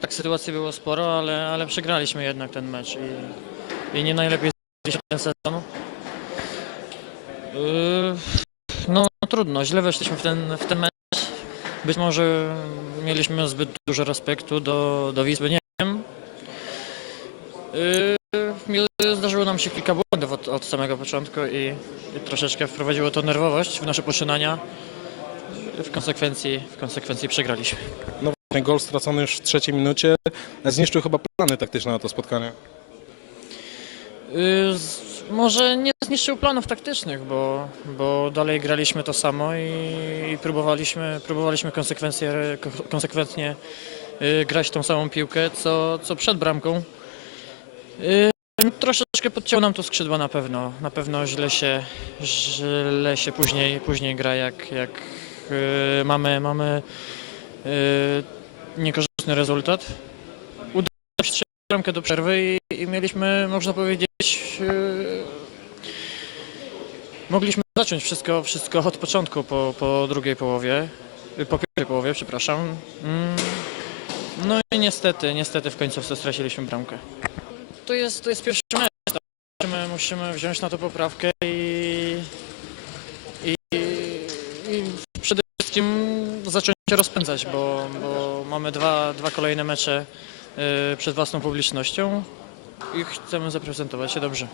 Tak, sytuacji było sporo, ale, ale przegraliśmy jednak ten mecz i, i nie najlepiej ten sezon. Yy, no trudno, źle weszliśmy w ten, w ten mecz. Być może mieliśmy zbyt dużo respektu do, do Wisły, nie wiem. Yy, zdarzyło nam się kilka błędów od, od samego początku i, i troszeczkę wprowadziło to nerwowość w nasze poczynania. W konsekwencji, w konsekwencji przegraliśmy. No ten gol stracony już w trzeciej minucie zniszczył chyba plany taktyczne na to spotkanie. Y, Może nie zniszczył planów taktycznych, bo, bo dalej graliśmy to samo i, i próbowaliśmy, próbowaliśmy konsekwencje, ko- konsekwentnie y, grać tą samą piłkę, co, co przed bramką. Y, Troszeczkę podciął nam to skrzydła na pewno. Na pewno źle się, źle się później, później gra, jak, jak mamy, mamy niekorzystny rezultat. Udało się strzelić bramkę do przerwy i, i mieliśmy, można powiedzieć, yy, mogliśmy zacząć wszystko, wszystko od początku, po, po drugiej połowie, yy, po pierwszej połowie, przepraszam. Mm, No i niestety, niestety w końcówce straciliśmy bramkę. To jest, to jest pierwszy mecz, tak? musimy, musimy wziąć na to poprawkę i, i, i przede wszystkim się rozpędzać, bo, bo mamy dwa, dwa kolejne mecze yy, przed własną publicznością i chcemy zaprezentować się dobrze.